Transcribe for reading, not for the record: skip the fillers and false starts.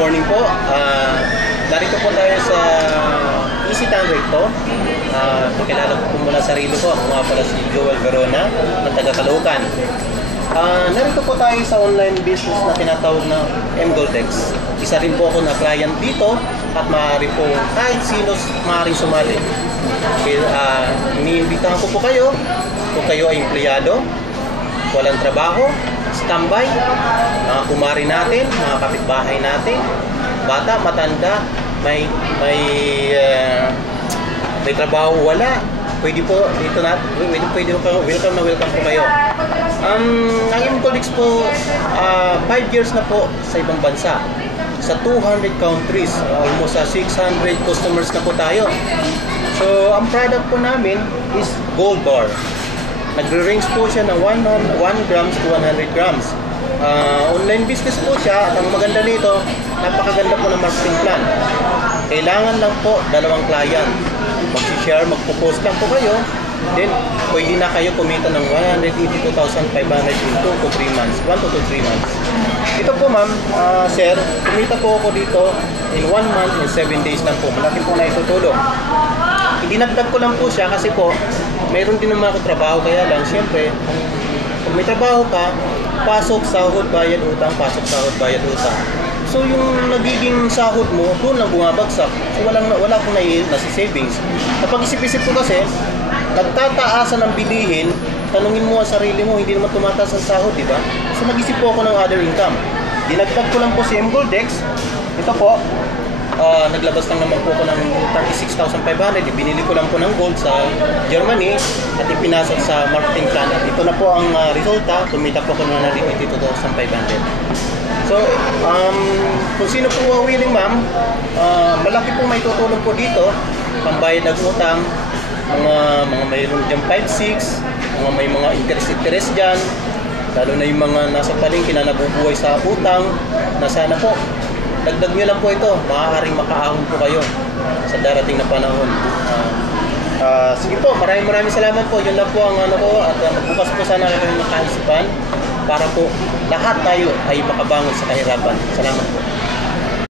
morning po. Narito po tayo sa Easy Town Recto. Pakilala ko po muna sarili ko. Ako nga pala si Joel Verona ng taga Caloocan. Narito po tayo sa online business na tinatawag na mGoldX. Isa rin po ako na client dito at maaari po kahit sino maaaring sumali. Iniimbitahan ko po kayo kung kayo ay empleyado, walang trabaho, standby, mga kumari natin, mga kapitbahay natin, bata, matanda, may trabaho, wala. Pwede po dito na, welcome po kayo. Ang mGoldX po, 5 years na po sa ibang bansa. Sa 200 countries, almost sa 600 customers na po tayo. So, ang product po namin is Gold Bar. Nagre-range po siya ng 1 grams to 100 grams. Online business po siya at ang maganda nito, napakaganda po ng marketing plan. Kailangan lang po dalawang client. Mag-share, magpo-post lang po kayo. Then, pwede na kayo kumita ng 182,500 in 2 to 3 months. 1 to 3 months. Ito po ma'am, sir, kumita po ako dito in 1 month and 7 days lang po. Malaki po na itutulong. Dinagdag ko lang po siya kasi po, mayroon din naman ako trabaho. Kaya lang, siyempre, kung may trabaho ka, pasok, sahod, bayad, utang, pasok, sahod, bayad, utang. So yung nagiging sahod mo, doon lang bumabagsak. So wala akong nasi-savings. Kapag isip-isip ko kasi, nagtataasan ng bilihin, tanungin mo ang sarili mo, hindi naman tumataas ang sahod, di ba? So nag-isip po ako ng other income. Dinagdag ko lang po si mGoldX. Ito po, naglabas lang naman po ako ng 36,500. Binili ko lang po ng gold sa Germany at ipinasok sa marketing plan. At ito na po ang resulta. Kumita po ako ng 182,500. So, kung sino po willing ma'am, malaki po may tutulong po dito. Pambayad ng utang, mga mayroon dyan 5-6, may mga interest dyan. Lalo na yung mga nasa palengke na nabubuhay sa utang, na sana po dagdag nyo lang po ito, maaaring makaahon po kayo sa darating na panahon. Sige po, maraming salamat po. Yun lang po ang ano ko, at magbukas po sana kayo ng kaisipan para po lahat tayo ay makabangon sa kahirapan. Salamat po.